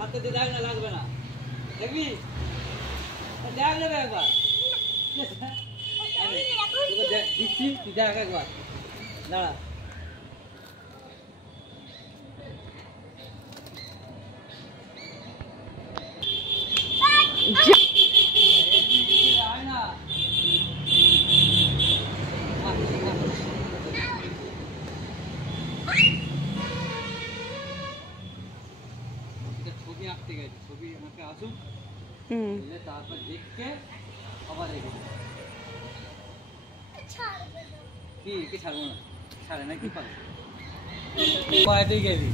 হাতে দিয়ে দেখ না, লাগবে না, দেখবি দেখ নেবে একবার দিচ্ছি, তুই দেখ একবার, দাঁড়া। ছবি আঁকতে গেছে, ছবি আমাকে আসুক, তারপর দেখতে আবার রেখে কি ছাড়বো না, ছাড়ে না কি পারে গেবি।